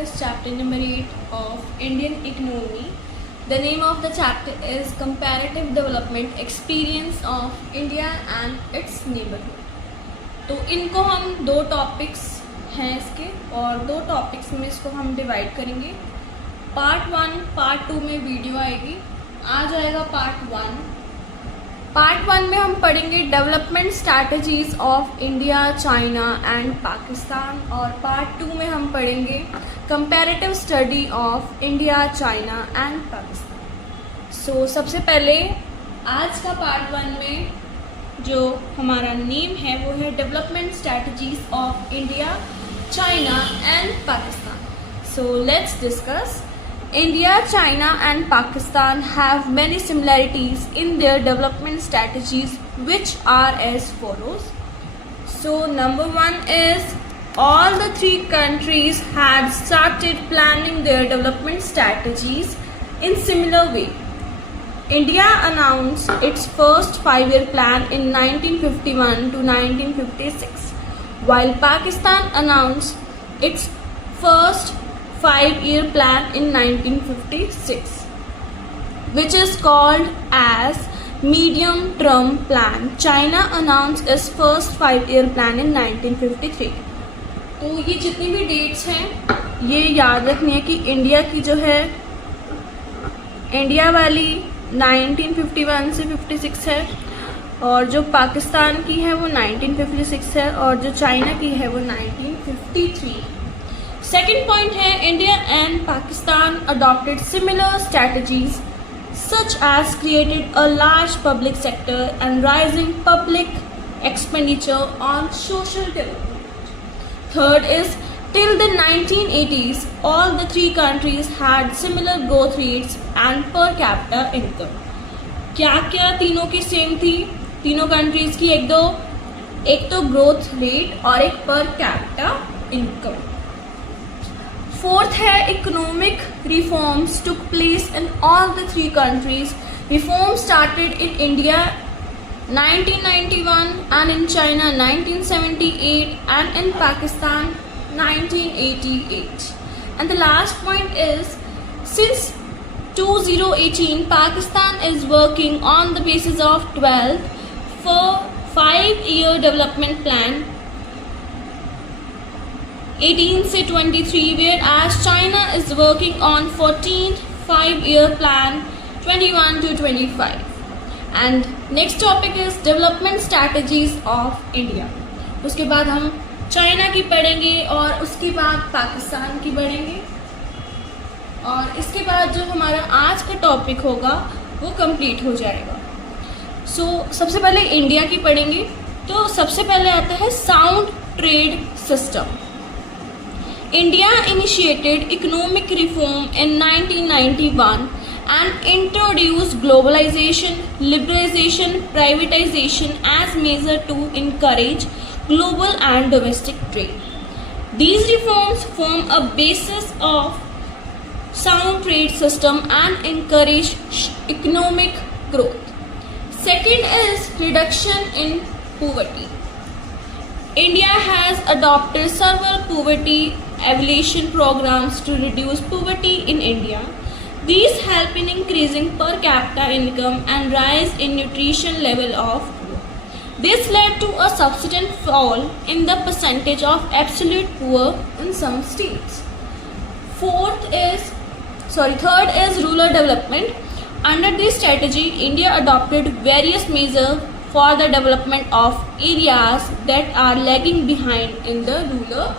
discuss chapter number 8 of Indian economy. The name of the chapter is Comparative Development Experience of India and its Neighborhood. तो इनको हम दो topics हैं इसके, और दो टॉपिक्स में इसको हम डिवाइड करेंगे. पार्ट 1, पार्ट 2 में वीडियो आएगी. आ जाएगा पार्ट 1. पार्ट 1 में हम पढ़ेंगे development strategies of India, China and Pakistan, और पार्ट 2 में हम पढ़ेंगे comparative study of India, China and Pakistan. So सबसे पहले आज का पार्ट 1 में जो हमारा नेम है वो है development strategies of India, China and Pakistan. So let's discuss. India, China and Pakistan have many similarities in their development strategies, which are as follows. So number 1 is all the three countries had started planning their development strategies in similar way. India announced its first 5-year plan in 1951 to 1956, while Pakistan announced its first 5-year plan in 1956, which is called as medium term plan. China announced its first 5-year plan in 1953. तो ये जितनी भी dates हैं ये याद रखनी है कि इंडिया की जो है, इंडिया वाली 1951 से 56 है, और जो पाकिस्तान की है वो 1956 है, और जो चाइना की है वो 1953. सेकेंड पॉइंट है India and Pakistan adopted similar strategies such as created a large public sector and rising public expenditure on social development. Third is till the 1980s all the three countries had similar growth rates and per capita income. क्या क्या तीनों की same थी? तीनों countries की एक तो growth rate और एक पर कैपिटा इनकम. फोर्थ है economic reforms took place in all the three countries. Reforms started in India 1991 and in China 1978 and in Pakistan 1988. And the last point is since 2018 Pakistan is working on the basis of 12th for 5-year development plan 18 से 23, whereas China is working on 14th 5-year plan 21 to 25. And next topic is development strategies of India. उसके बाद हम China की पढ़ेंगे और उसके बाद पाकिस्तान की पढ़ेंगे, और इसके बाद जो हमारा आज का टॉपिक होगा वो कंप्लीट हो जाएगा. सो सबसे पहले इंडिया की पढ़ेंगे. तो सबसे पहले आता है sound trade system. India initiated economic reform in 1991 and introduced globalization, liberalization, privatization as measures to encourage global and domestic trade. These reforms form a basis of sound trade system and encourage economic growth. Second is reduction in poverty. India has adopted several poverty alleviation programs to reduce poverty in India. These help in increasing per capita income and rise in nutrition level of poor. This led to a substantial fall in the percentage of absolute poor in some states. Third is rural development. Under this strategy, India adopted various measures for the development of areas that are lagging behind in the rural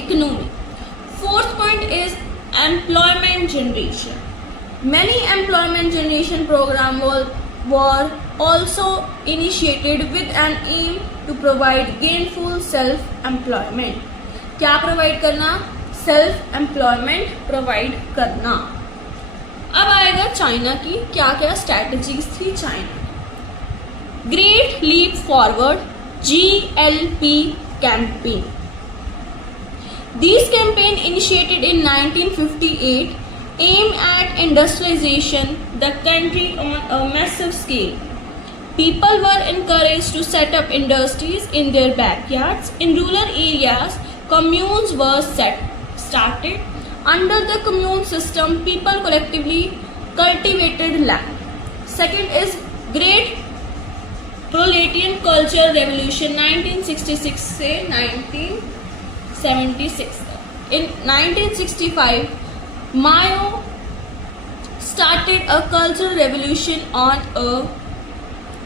economy. Fourth point is employment generation. Many employment generation programs were also initiated with an aim to provide gainful self-employment. क्या provide करना? Self employment provide करना. अब आएगा China की. क्या क्या strategies थी China? Great Leap Forward GLP campaign. These campaign initiated in 1958 aim at industrialization the country on a massive scale. People were encouraged to set up industries in their backyards. In rural areas, communes were started. Under the commune system, people collectively cultivated land. Second is Great Proletarian Cultural Revolution 1966 से 1976. In 1965, Mao started a cultural revolution on a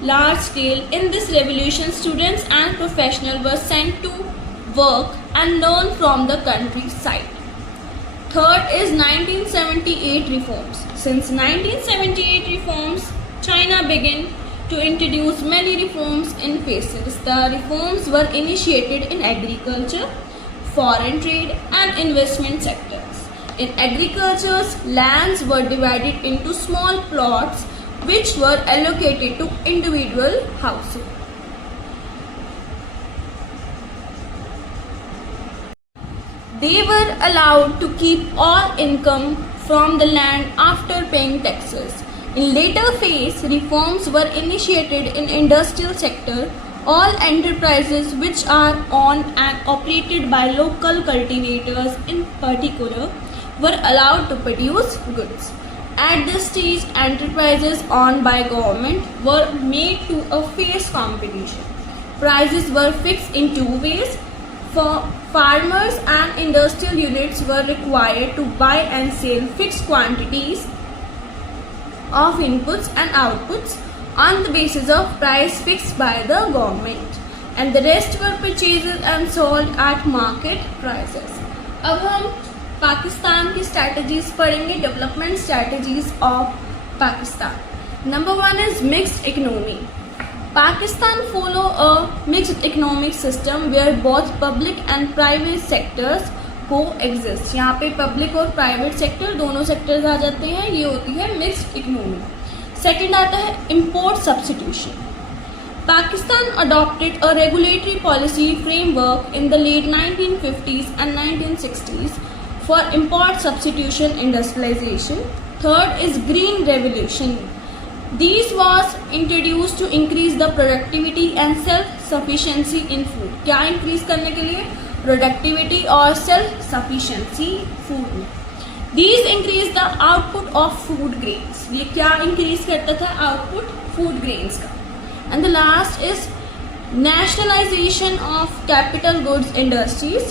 large scale. In this revolution, students and professionals were sent to work and learn from the countryside. Third is 1978 reforms. Since 1978 reforms, China began to introduce many reforms in phases. The reforms were initiated in agriculture, foreign trade and investment sectors. In agriculture, lands were divided into small plots which were allocated to individual households. They were allowed to keep all income from the land after paying taxes. In later phase, reforms were initiated in industrial sector. All enterprises which are owned and operated by local cultivators in particular were allowed to produce goods. At this stage, enterprises owned by government were made to a fierce competition. Prices were fixed in two ways. For farmers and industrial units were required to buy and sell fixed quantities of inputs and outputs on the basis of price fixed by the government, and the rest were purchased and sold at market prices. अब हम पाकिस्तान की strategies पढ़ेंगे, development strategies of Pakistan. Number one is mixed economy. Pakistan follow a mixed economic system where both public and private sectors coexist. यहाँ पे public और private sector दोनों sectors आ जाते हैं, ये होती है mixed economy. Second आता है import substitution. Pakistan adopted a regulatory policy framework in the late 1950s and 1960s for import substitution industrialization. Third is green revolution. This was introduced to increase the productivity and self-sufficiency in food. क्या increase करने के लिए? Productivity और self-sufficiency food में. These increase the output of food grains. ये क्या increase करता था? Output food grains का. And the last is nationalization of capital goods industries.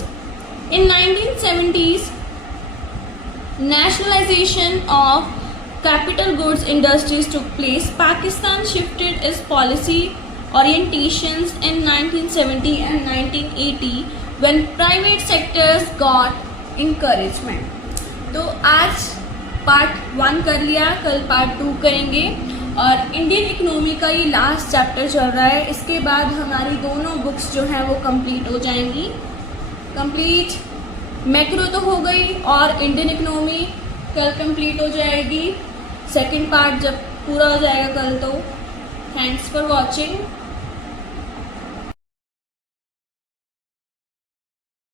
In 1970s, nationalization of capital goods industries took place. Pakistan shifted its policy orientations in 1970 and 1980 when private sectors got encouragement. तो आज part 1 कर लिया, कल part 2 करेंगे और Indian economy का ये last chapter चल रहा है. इसके बाद हमारी दोनों बुक्स जो हैं वो कंप्लीट हो जाएंगी. कंप्लीट मैक्रो तो हो गई और इंडियन इकोनॉमी कल कंप्लीट हो जाएगी. सेकंड पार्ट जब पूरा हो जाएगा कल. तो थैंक्स फॉर वॉचिंग.